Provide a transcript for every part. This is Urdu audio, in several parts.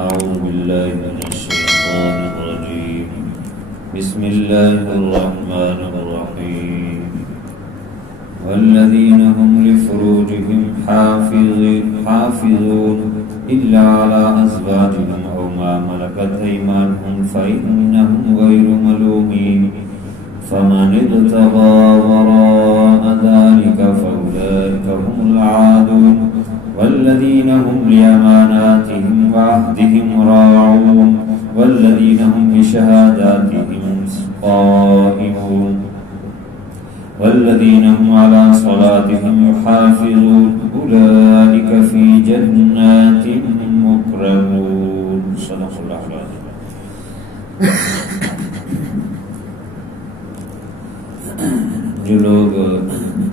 أعوذ بالله من الشيطان الرجيم بسم الله الرحمن الرحيم والذين هم لفروجهم حافظون إلا على أزواجهم أو ما ملكت أيمانهم فإنهم غير ملومين فمن ابتغى وراء ذلك فأولئك هم العادون والذين هم لأماناتهم وعهدهم راعون والذين هم بشهاداتهم قائمون والذين هم على صلاتهم يحافظون أولئك في جنات مكرمون صدق الله العظيم. جو لوگ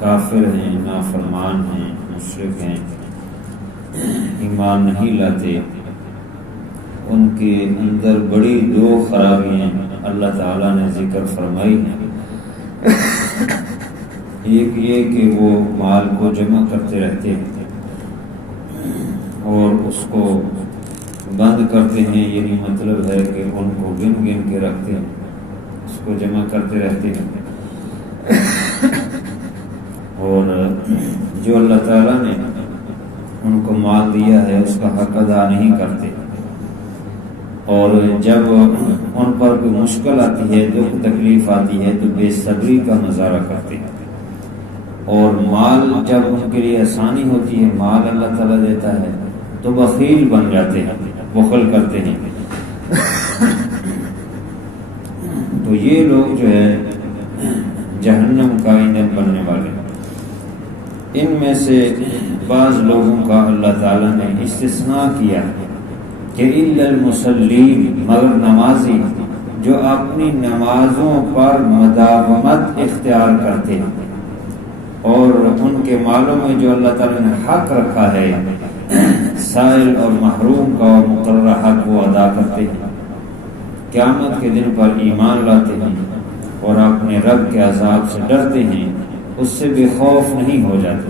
کافر ہیں، نافرمان ہیں، مشرک ہیں، ایمان نہیں لاتے، ان کے اندر بڑی دو خرابیاں اللہ تعالیٰ نے ذکر فرمائی ہیں۔ ایک یہ کہ وہ مال کو جمع کرتے رہتے ہیں اور اس کو بند کرتے ہیں، یعنی مطلب ہے کہ ان کو گن گن کے رکھتے ہیں، اس کو جمع کرتے رہتے ہیں، اور جو اللہ تعالیٰ نے ان کو مال دیا ہے اس کا حق ادا نہیں کرتے، اور جب ان پر کوئی مشکل آتی ہے، دکھ تکلیف آتی ہے تو بے صبری کا مظاہرہ کرتے ہیں، اور مال جب ان کے لیے آسانی ہوتی ہے، مال اللہ تعالیٰ دیتا ہے تو بخیل بن جاتے ہیں، بخل کرتے ہیں۔ تو یہ لوگ جو ہے جہنم کا ایندھن بننے والے ہیں۔ ان میں سے بعض لوگوں کا اللہ تعالیٰ نے استثناء کیا کہ الا المصلین، مگر نمازی جو اپنی نمازوں پر مداومت اختیار کرتے ہیں اور ان کے مالوں میں جو اللہ تعالیٰ نے حق رکھا ہے، سائل اور محروم کا مقررہ حق وہ ادا کرتے ہیں، قیامت کے دن پر ایمان لاتے ہیں اور اپنے رب کے عذاب سے ڈرتے ہیں، اس سے بے خوف نہیں ہو جاتے۔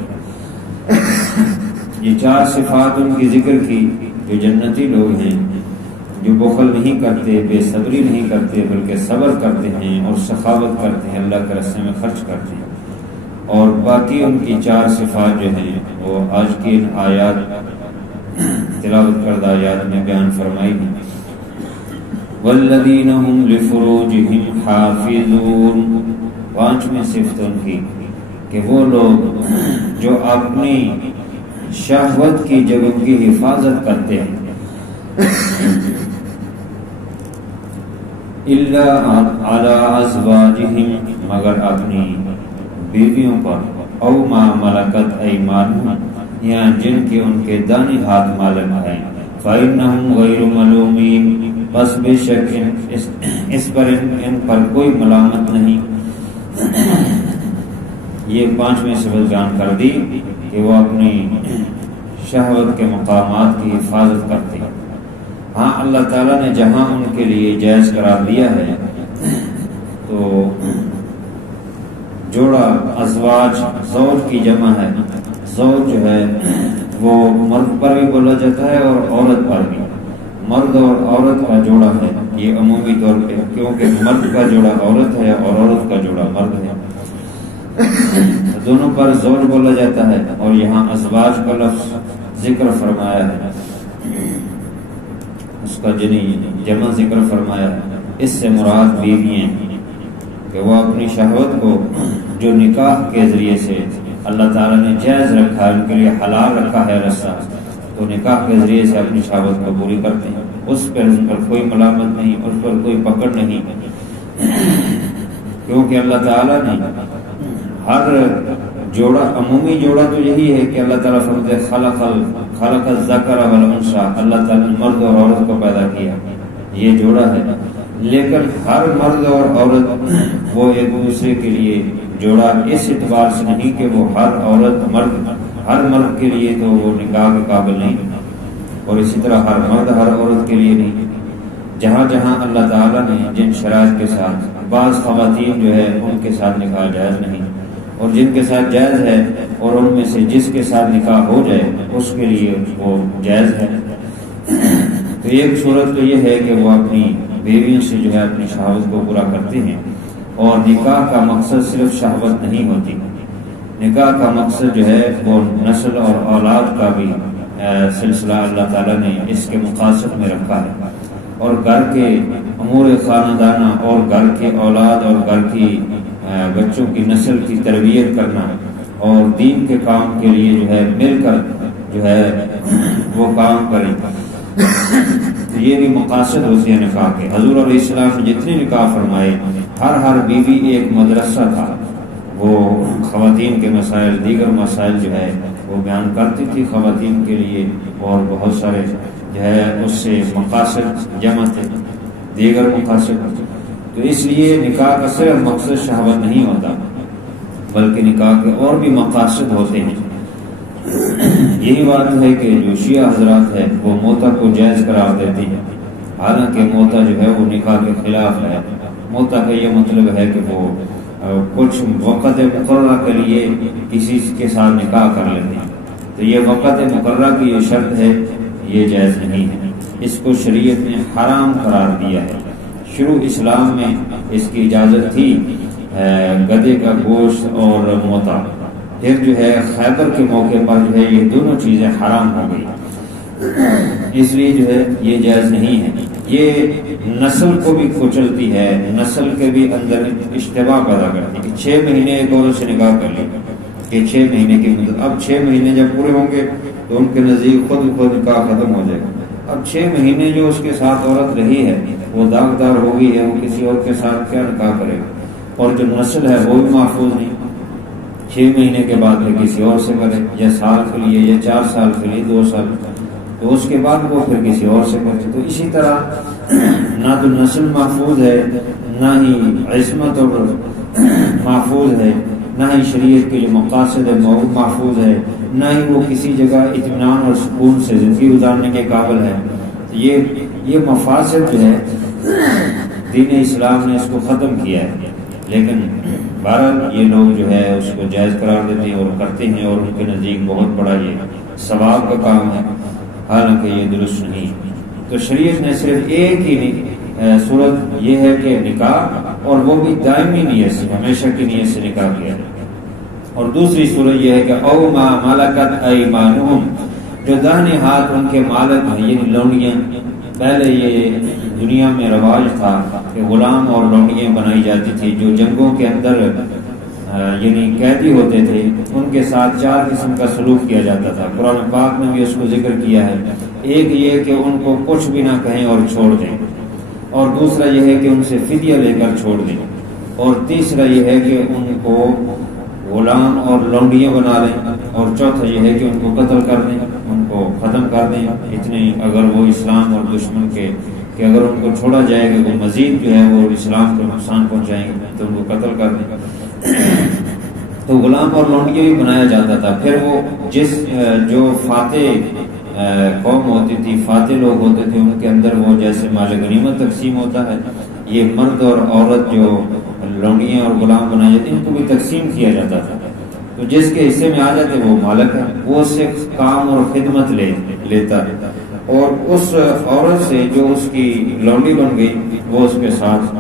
یہ چار صفات ان کی ذکر کی جو جنتی لوگ ہیں، جو بخل نہیں کرتے، بے صبری نہیں کرتے، بلکہ صبر کرتے ہیں اور سخاوت کرتے ہیں، اللہ کے راستے میں خرچ کرتے ہیں، اور باقی ان کی چار صفات جو ہیں وہ آج کی آیات، تلاوت کردہ آیات میں بیان فرمائی ہیں۔ والذین هم لفروجهم حافظون، پانچویں صفت ان کی کہ وہ لوگ جو اپنی شہوت کی جگہوں کی حفاظت کرتے ہیں، الا علی ازواجہم، مگر اپنی بیویوں پر، او ما ملکت ایمانہم، یا جن کے ان کے دائیں ہاتھ مالک ہیں، فإنہم غیر ملومین، بس بے شک ان پر کوئی ملامت نہیں۔ یہ پانچویں صفت بیان کر دی کہ وہ اپنی شہوت کے مقامات کی حفاظت کرتے ہیں۔ ہاں، اللہ تعالیٰ نے جہاں ان کے لیے جائز قرار دیا ہے تو جوڑا ازواج، زوج کی جمع ہے، زوج جو ہے وہ مرد پر بھی بولا جاتا ہے اور عورت پر بھی، مرد اور عورت کا جوڑا ہے یہ عمومی طور پہ، کیونکہ مرد کا جوڑا عورت ہے اور عورت کا جوڑا مرد ہے، دونوں پر زوج بولا جاتا ہے، اور یہاں ازواج کا لفظ ذکر فرمایا ہے، اس کا جمع ذکر فرمایا ہے۔ اس سے مراد بیویاں ہیں کہ وہ اپنی شہوت کو جو نکاح کے ذریعے سے اللہ تعالیٰ نے جائز رکھا ہے، ان کے لیے حلال رکھا ہے رستہ، تو نکاح کے ذریعے سے اپنی شہوت کو پوری کرتے ہیں، اس پر کوئی ملامت نہیں، اس پر کوئی پکڑ نہیں، کیونکہ اللہ تعالیٰ نے ہر جوڑا، عمومی جوڑا تو یہی ہے کہ اللہ تعالیٰ فرماتے ہیں خلق الذکر والانثی، اللہ تعالیٰ نے مرد اور عورت کو پیدا کیا، یہ جوڑا ہے، لیکن ہر مرد اور عورت وہ ایک دوسرے کے لیے جوڑا اس اعتبار سے نہیں کہ وہ ہر مرد کے لیے تو وہ نکاح کے قابل نہیں، اور اسی طرح ہر مرد ہر عورت کے لیے نہیں۔ جہاں جہاں اللہ تعالیٰ نے جن شرائط کے ساتھ، بعض خواتین جو ہے ان کے ساتھ نکاح جائز نہیں، اور جن کے ساتھ جائز ہے اور ان میں سے جس کے ساتھ نکاح ہو جائے اس کے لیے وہ جائز ہے۔ تو تو ایک صورت تو یہ ہے کہ وہ اپنی بیویوں سے جو ہے اپنی شہوت کو پورا کرتے ہیں، اور نکاح کا مقصد صرف شہوت نہیں ہوتی، نکاح کا مقصد جو ہے وہ نسل اور اولاد کا بھی سلسلہ اللہ تعالیٰ نے اس کے مقاصد میں رکھا ہے، اور گھر کے امور خاندانہ اور گھر کے اولاد اور گھر کی بچوں کی نسل کی تربیت کرنا اور دین کے کام کے لیے جو ہے مل کر جو ہے وہ کام کریں، تو یہ بھی مقاصد ہوتے ہیں نکاح کے۔ حضور علیہ السلام نے جتنے نکاح فرمائے ہر بیوی ایک مدرسہ تھا، وہ خواتین کے مسائل دیگر مسائل جو ہے وہ بیان کرتی تھی خواتین کے لیے، اور بہت سارے جو ہے اس سے مقاصد جمع تھے دیگر مقاصد۔ تو اس لیے نکاح کا صرف مقصد شہوت نہیں ہوتا، بلکہ نکاح کے اور بھی مقاصد ہوتے ہیں۔ یہی بات ہے کہ جو شیعہ حضرات ہے وہ موتا کو جائز قرار دیتے ہیں، حالانکہ موتا جو ہے وہ نکاح کے خلاف ہے۔ موتا کا یہ مطلب ہے کہ وہ کچھ وقت مقررہ کے لیے کسی کے ساتھ نکاح کر لیتے ہیں، تو یہ وقت مقررہ کی یہ شرط ہے، یہ جائز نہیں ہے، اس کو شریعت نے حرام قرار دیا ہے۔ شروع اسلام میں اس کی اجازت تھی، گدھے کا گوشت اور موتا، پھر جو ہے خیبر کے موقع پر جو ہے یہ دونوں چیزیں حرام ہو گئی، اس لیے جو ہے یہ جائز نہیں ہے۔ یہ نسل کو بھی کچلتی ہے، نسل کے بھی اندر اشتباہ پیدا کرتی ہے کہ 6 مہینے ایک عورت سے نکاح کر لی کہ 6 مہینے کی مدت، اب 6 مہینے جب پورے ہوں گے تو ان کے نزدیک خود نکاح ختم ہو جائے گا۔ اب 6 مہینے جو اس کے ساتھ عورت رہی ہے وہ داغدار ہو گئی ہے، وہ کسی اور کے ساتھ کیا نکاح کرے گا، اور جو نسل ہے وہ بھی محفوظ نہیں۔ 6 مہینے کے بعد پھر کسی اور سے کرے، یا سال کے لیے یا 4 سال کے لیے 2 سال، تو اس کے بعد وہ پھر کسی اور سے کرے۔ تو اسی طرح نہ تو نسل محفوظ ہے، نہ ہی عصمت اور محفوظ ہے، نہ ہی شریعت کے جو مقاصد ہے محفوظ ہے، نہ ہی وہ کسی جگہ اطمینان اور سکون سے زندگی گزارنے کے قابل ہے۔ یہ مفاسد جو ہے دین اسلام نے اس کو ختم کیا ہے، لیکن بہرحال یہ لوگ جو ہے اس کو جائز قرار دیتے ہیں اور کرتے ہیں، اور ان کے نزدیک بہت بڑا یہ ثواب کا کام ہے، حالانکہ یہ درست نہیں۔ تو شریعت نے صرف ایک ہی صورت یہ ہے کہ نکاح، اور وہ بھی دائمی نیت سے، ہمیشہ کی نیت سے نکاح کیا، اور دوسری صورت یہ ہے کہ او ما ملکت ایمانہم، جو داہنے ہاتھ ان کے مالک ہیں، یعنی لونڈیاں۔ پہلے یہ دنیا میں رواج تھا کہ غلام اور لونڈیاں بنائی جاتی تھی، جو جنگوں کے اندر یعنی قیدی ہوتے تھے، ان کے ساتھ 4 قسم کا سلوک کیا جاتا تھا۔ قرآن پاک نے بھی اس کو ذکر کیا ہے۔ ایک یہ کہ ان کو کچھ بھی نہ کہیں اور چھوڑ دیں، اور دوسرا یہ ہے کہ ان سے فدیہ لے کر چھوڑ دیں، اور تیسرا یہ ہے کہ ان کو غلام اور لونڈیاں بنا لیں، اور چوتھا یہ ہے کہ ان کو قتل کر دیں، ان کو ختم کر دیں۔ اتنے اگر وہ اسلام اور دشمن کے کہ اگر ان کو چھوڑا جائے گا وہ مزید جو ہے وہ اسلام کو نقصان پہنچائیں گے، تو ان کو قتل کر دیں۔ تو غلام اور لونڈیاں بھی بنایا جاتا تھا۔ پھر وہ جو فاتح قوم ہوتی تھی، فاتح لوگ ہوتے تھے، ان کے اندر وہ جیسے مال غنیمت تقسیم ہوتا ہے، یہ مرد اور عورت جو لونڈیاں اور غلام بنائے جاتے ہیں ان کو بھی تقسیم کیا جاتا تھا۔ تو جس کے حصے میں آ جاتے وہ مالک ہے، وہ اس سے کام اور خدمت لیتا ہے، اور اس عورت سے جو اس کی لونڈی بن گئی وہ اس کے ساتھ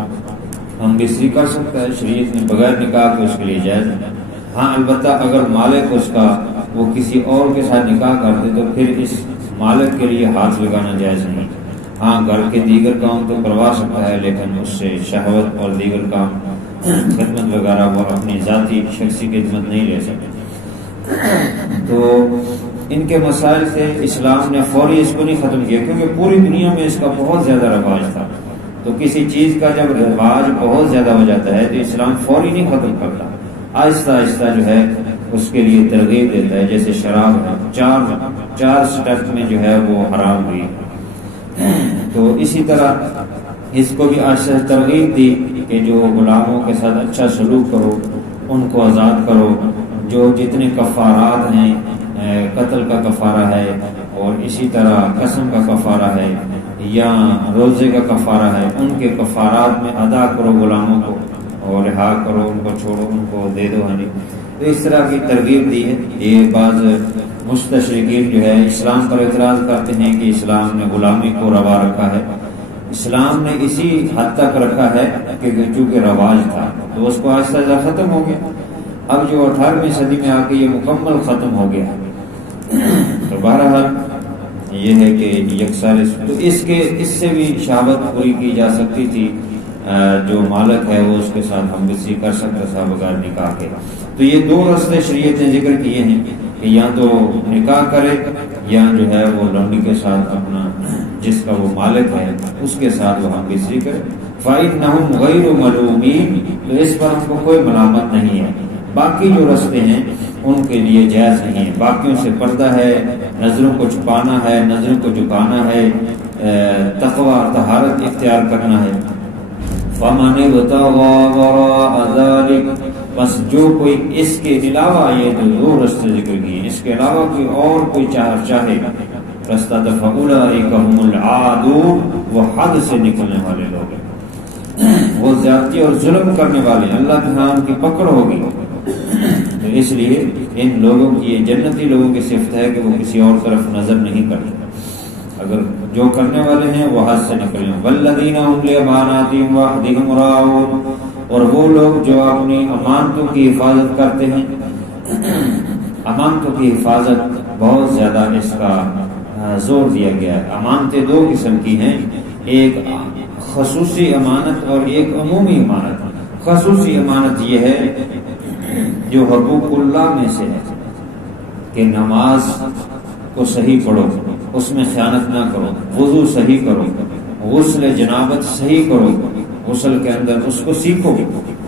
ہم بستری کر سکتا ہے۔ شریعت نے بغیر نکاح کے اس کے لیے جائز ہے۔ ہاں البتہ اگر مالک اس کا وہ کسی اور کے ساتھ نکاح کرتے تو پھر اس مالک کے لیے ہاتھ لگانا جائز نہیں۔ ہاں گھر کے دیگر کام تو کروا سکتا ہے، لیکن اس سے شہوت اور دیگر کام خدمت وغیرہ وہ اپنی ذاتی شخصی خدمت نہیں لے سکتے۔ تو ان کے مسائل سے اسلام نے فوری اس کو نہیں ختم کیا، کیونکہ پوری دنیا میں اس کا بہت زیادہ رواج تھا۔ تو کسی چیز کا جب رواج بہت زیادہ ہو جاتا ہے تو اسلام فوری نہیں ختم کرتا، آہستہ آہستہ جو ہے اس کے لیے ترغیب دیتا ہے۔ جیسے شراب ہے، چار سٹیپ میں جو ہے وہ حرام ہوئی، تو اسی طرح اس کو بھی آہستہ ترغیب دی کہ جو غلاموں کے ساتھ اچھا سلوک کرو، ان کو آزاد کرو، جو جتنے کفارات ہیں، قتل کا کفارہ ہے، اور اسی طرح قسم کا کفارہ ہے، یا روزے کا کفارہ ہے، ان کے کفارات میں ادا کرو غلاموں کو، اور رہا کرو، ان کو چھوڑو، ان کو دے دو۔ تو اس طرح کی ترغیب دی ہے۔ یہ بعض مستشرقین جو ہے اسلام پر اعتراض کرتے ہیں کہ اسلام نے غلامی کو روا رکھا ہے، اسلام نے اسی حد تک رکھا ہے کہ چونکہ رواج تھا تو اس کو آہستہ آہستہ ختم ہو گیا، اب جو 18ویں صدی میں آ کے یہ مکمل ختم ہو گیا۔ تو بہرحال یہ ہے کہ یکسر تو اس سے بھی شہوت پوری کی جا سکتی تھی، جو مالک ہے وہ اس کے ساتھ ہم بستری کر سکتا تھا بغیر نکاح کے۔ تو یہ دو راستے شریعت نے ذکر کیے ہیں کہ یا تو نکاح کرے یا جو ہے وہ لونڈی کے ساتھ اپنا جس کا وہ مالک ہے اس کے ساتھ وہ ہم بستری کرے۔ فَإِنَّهُمْ غَيْرُ مَلُومِينَ، تو اس پر ہم کو کوئی ملامت نہیں ہے۔ باقی جو راستے ہیں ان کے لیے جائز نہیں ہے، باقیوں سے پردہ ہے، نظروں کو چھپانا ہے، نظروں کو جھکانا ہے، تقوی طہارت اختیار کرنا ہے۔ فَمَنِ ابْتَغَىٰ وَرَاءَ ذَٰلِكَ، بس جو کوئی اس کے علاوہ، یہ تو دو راستے ذکر کیے، اس کے علاوہ کوئی اور کوئی چاہے رستہ، فَأُولَٰئِکَ هُمُ الْعَادُونَ، وہ حد سے نکلنے والے لوگ ہیں، وہ زیادتی اور ظلم کرنے والے، اللہ کے ہاں ان کی پکڑ ہوگی۔ تو اس لیے ان لوگوں کی، یہ جنتی لوگوں کی صفت ہے کہ وہ کسی اور طرف نظر نہیں کرتے، اگر جو کرنے والے ہیں وہ حد سے نکلیں۔ وَالَّذِينَ هُمْ لِأَمَانَاتِهِمْ وَعَهْدِهِمْ رَاعُونَ، اور وہ لوگ جو اپنی امانتوں کی حفاظت کرتے ہیں۔ امانتوں کی حفاظت بہت زیادہ اس کا زور دیا گیا ہے۔ امانتیں دو قسم کی ہیں، ایک خصوصی امانت اور ایک عمومی امانت۔ خصوصی امانت یہ ہے جو حقوق اللہ میں سے ہے کہ نماز کو صحیح پڑھو، اس میں خیانت نہ کرو، وضو صحیح کرو، غسل جنابت صحیح کرو، غسل کے اندر اس کو سیکھو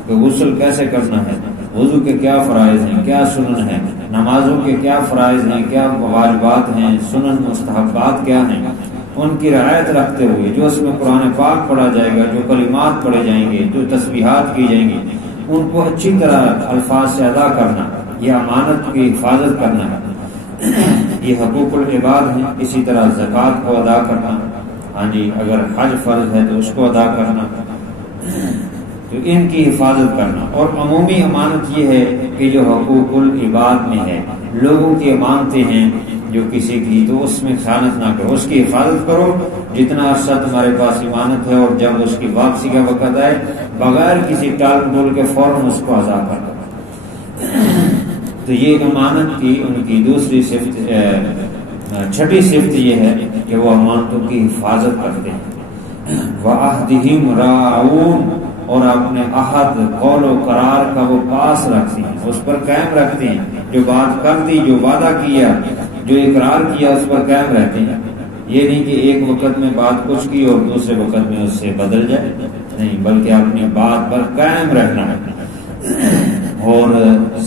کہ غسل کیسے کرنا ہے، وضو کے کیا فرائض ہیں، کیا سنن ہیں، نمازوں کے کیا فرائض ہیں، کیا واجبات ہیں، سنن مستحبات کیا ہیں، ان کی رعایت رکھتے ہوئے جو اس میں قرآن پاک پڑھا جائے گا، جو کلمات پڑھے جائیں گے، جو تسبیحات کی جائیں گی، ان کو اچھی طرح الفاظ سے ادا کرنا، یہ امانت کی حفاظت کرنا ہے، یہ حقوق العباد ہیں۔ اسی طرح زکوٰۃ کو ادا کرنا، ہاں جی، اگر حج فرض ہے تو اس کو ادا کرنا، تو ان کی حفاظت کرنا۔ اور عمومی امانت یہ ہے کہ جو حقوق العباد میں ہے، لوگوں کی امانتیں ہیں جو کسی کی، تو اس میں خیانت نہ کرو، اس کی حفاظت کرو جتنا عرصہ تمہارے پاس امانت ہے، اور جب اس کی واپسی کا وقت آئے بغیر کسی ٹال ٹول کے فوراً اس کو ادا کر دو۔ تو یہ امانت کی ان کی دوسری صفت، چھٹی صفت یہ ہے کہ وہ امانتوں کی حفاظت کرتے ہیں۔ وَعَهْدِهِمْ رَاعُونَ، اور اپنے عہد، قول و قرار کا وہ پاس رکھتے ہیں، اس پر قائم رکھتے ہیں، جو بات کر دی، جو وعدہ کیا، جو اقرار کیا، اس پر قائم رہتے ہیں۔ یہ نہیں کہ ایک وقت میں بات کچھ کی اور دوسرے وقت میں اس سے بدل جائے، نہیں، بلکہ اپنی بات پر قائم رہنا ہے، اور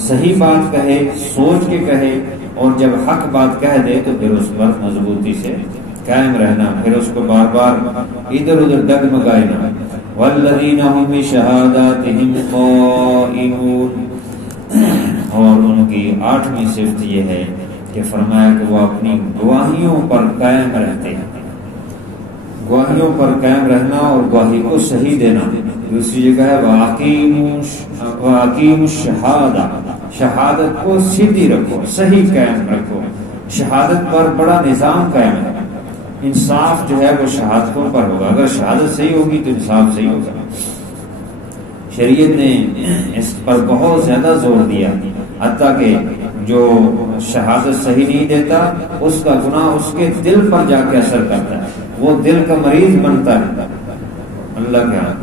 صحیح بات کہے، سوچ کے کہے، اور جب حق بات کہہ دے تو پھر اس پر مضبوطی سے قائم رہنا، پھر اس کو بار بار ادھر ادھر ڈگمگائے نہ۔ والذین هم بشہاداتہم قائمون، اور ان کی 8ویں صفت یہ ہے کہ فرمایا کہ وہ اپنی گواہیوں پر قائم رہتے ہیں۔ گواہیوں پر قائم رہنا اور گواہی کو صحیح دینا۔ دوسری جگہ ہے وَأَقِیمُوا الشَّهَادَةَ، شہادت کو سیدھی رکھو، صحیح قائم رکھو۔ شہادت پر بڑا نظام قائم ہے، انصاف جو ہے وہ شہادتوں پر ہوگا، اگر شہادت صحیح ہوگی تو انصاف صحیح ہوگا۔ شریعت نے اس پر بہت زیادہ زور دیا، حتیٰ کہ جو شہادت صحیح نہیں دیتا اس کا گناہ اس کے دل پر جا کے اثر کرتا ہے، وہ دل کا مریض بنتا ہے اللہ کے ہاں۔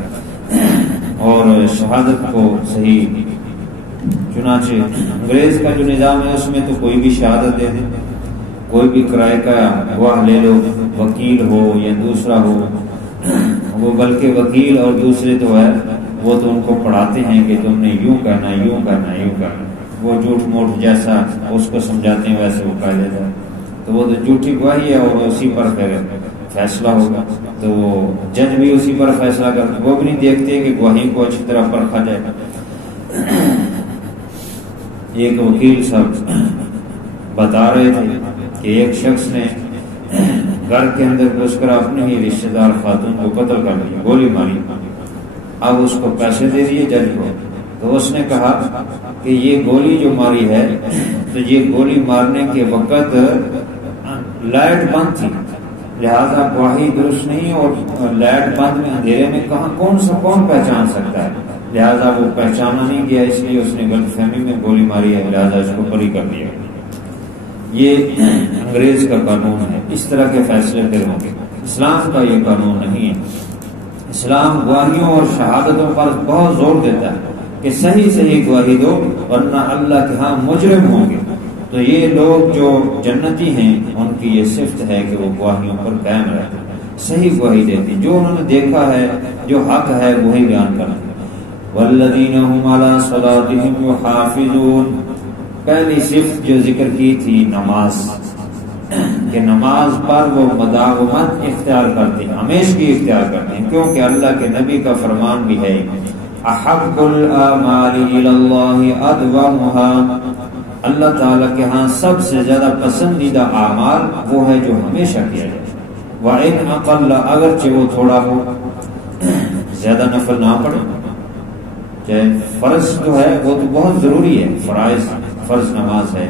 اور شہادت کو صحیح، چنانچہ انگریز کا جو نظام ہے اس میں تو کوئی بھی شہادت دے دے، کوئی بھی کرائے کا گواہ لے لو، وکیل ہو یا دوسرا ہو، وہ بلکہ وکیل اور دوسرے تو ہے وہ تو ان کو پڑھاتے ہیں کہ تم نے یوں کرنا، یوں کرنا، یوں کرنا، وہ جھوٹ موٹ جیسا اس کو سمجھاتے ہیں ویسے وہ کہہ دیتا ہے، تو وہ تو جھوٹی گواہی ہے اور اسی پر پھر فیصلہ ہوگا، تو جج بھی اسی پر فیصلہ کرتے، وہ بھی نہیں دیکھتے کہ گواہی کو اچھی طرح پرکھا جائے۔ ایک وکیل صاحب بتا رہے تھے کہ ایک شخص نے گھر کے اندر گھس کر اپنے ہی رشتہ دار خاتون کو قتل کر دیا، گولی ماری، اب اس کو پیسے دے دیے جج کو تو اس نے کہا کہ یہ گولی جو ماری ہے تو یہ گولی مارنے کے وقت لائٹ بند تھی، لہذا گواہی درست نہیں، اور لائٹ بند میں اندھیرے میں کون پہچان سکتا ہے، لہذا وہ پہچانا نہیں گیا، اس لیے اس نے غلط فہمی میں گولی ماری ہے، لہذا اس کو بری کر دیا۔ یہ انگریز کا قانون ہے، اس طرح کے فیصلے پھر ہوں گے، اسلام کا یہ قانون نہیں ہے۔ اسلام گواہیوں اور شہادتوں پر بہت زور دیتا ہے کہ صحیح گواہی دو ورنہ اللہ کے ہاں مجرم ہوں گے۔ تو یہ لوگ جو جنتی ہیں ان کی یہ صفت ہے کہ وہ گواہیوں پر قائم رہتے ہیں، صحیح گواہی دیتی، جو انہوں نے دیکھا ہے، جو حق ہے وہی بیان کرتے ہیں۔ والذین هم علی صلاتهم یحافظون، پہلی صفت جو ذکر کی تھی نماز، کہ نماز پر وہ مداومت اختیار کرتے ہیں، ہمیشگی اختیار کرتے ہیں، کیونکہ اللہ کے نبی کا فرمان بھی ہے احب الاعمال الی اللہ ادومها، اللہ تعالیٰ کے ہاں سب سے زیادہ پسندیدہ اعمال وہ ہے جو ہمیشہ کیا جائے، وَإِنْ أَقَلَّ، اگرچہ وہ تھوڑا ہو، زیادہ نفل نہ پڑھے، چاہے فرض جو ہے وہ تو بہت ضروری ہے، فرض نماز ہے،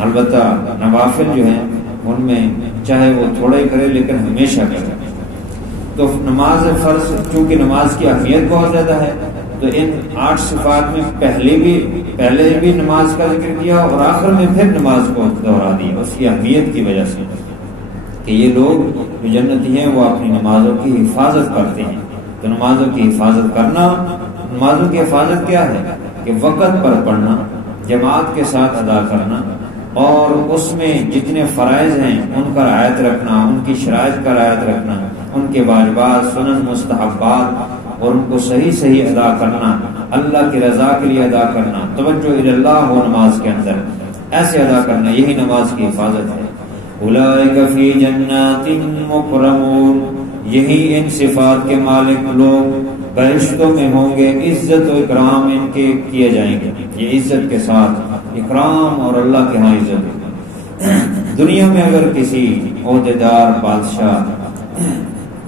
البتہ نوافل جو ہیں ان میں چاہے وہ تھوڑا ہی کرے لیکن ہمیشہ کرے۔ تو نماز فرض چونکہ نماز کی اہمیت بہت زیادہ ہے، تو ان 8 صفات میں پہلے بھی نماز کا ذکر کیا اور آخر میں پھر نماز کو دہرا دیا، اس کی اہمیت کی وجہ سے کہ یہ لوگ جو جنتی ہیں وہ اپنی نمازوں کی حفاظت کرتے ہیں۔ تو نمازوں کی حفاظت کرنا، نمازوں کی حفاظت کیا ہے کہ وقت پر پڑھنا، جماعت کے ساتھ ادا کرنا، اور اس میں جتنے فرائض ہیں ان کا رعایت رکھنا، ان کی شرائط کا رعایت رکھنا، ان کے واجبات، سنن، مستحبات، اور ان کو صحیح ادا کرنا، اللہ کی رضا کے لیے ادا کرنا، توجہ الی اللہ ہو نماز کے اندر، ایسے ادا کرنا، یہی نماز کی حفاظت ہے۔ اولئک فی جنات مکرمون، یہی ان صفات کے مالک لوگ بہشتوں میں ہوں گے، عزت و اکرام ان کے کیے جائیں گے، یہ عزت کے ساتھ اکرام اور اللہ کے ہاں عزت۔ دنیا میں اگر کسی عہدیدار بادشاہ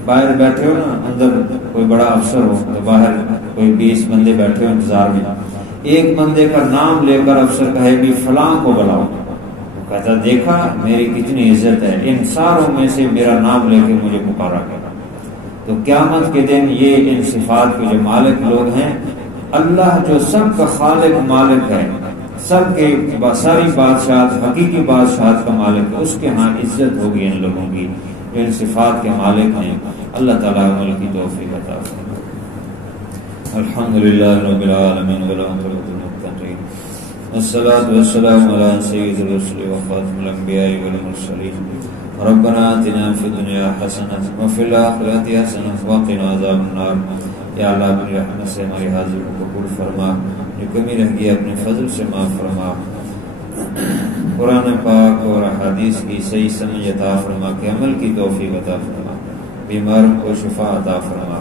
باہر بیٹھے ہو نا، اندر کوئی بڑا افسر ہو تو باہر کوئی 20 بندے بیٹھے ہو انتظار میں، ایک بندے کا نام لے کر افسر کہے بھی فلاں کو بلاؤ، وہ کہتا دیکھا میری کتنی عزت ہے، ان ساروں میں سے میرا نام لے کے مجھے پکارا کرا۔ تو قیامت کے دن یہ ان صفات کے جو مالک لوگ ہیں، اللہ جو سب کا خالق مالک ہے، سب کے ساری بادشاہت، حقیقی بادشاہت کا مالک ہے، اس کے ہاں عزت ہوگی ان لوگوں کی جو ان صفات کے مالک ہیں۔ اللہ تعالیٰ عمل کی توفیق عطا فرمائے۔ الحمدللہ رب العالمین والعاقبۃ للمتقین، والصلاۃ والسلام علی سید الرسل وخاتم الانبیاء والمرسلین، ربنا آتنا فی الدنیا حسنۃ وفی الآخرۃ حسنۃ وقنا عذاب النار۔ یا اللہ اپنی رحمت سے ہماری حاضری کو قبول فرما، جو کمی رہ گئی اپنے فضل سے معاف فرما، قرآن پاک اور احادیث کی صحیح سمجھ عطا فرما کہ عمل کی توفیق عطا فرما، بیمار کو شفا عطا فرما،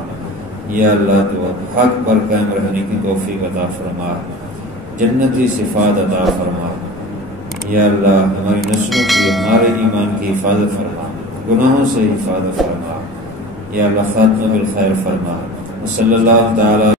یا اللہ تو حق پر قائم رہنے کی توفیق عطا فرما، جنتی صفات عطا فرما، یا اللہ ہماری نسلوں کی، ہمارے ایمان کی حفاظت فرما، گناہوں سے حفاظت فرما، یا اللہ خاتمہ بالخیر فرما، صلی اللہ تعالی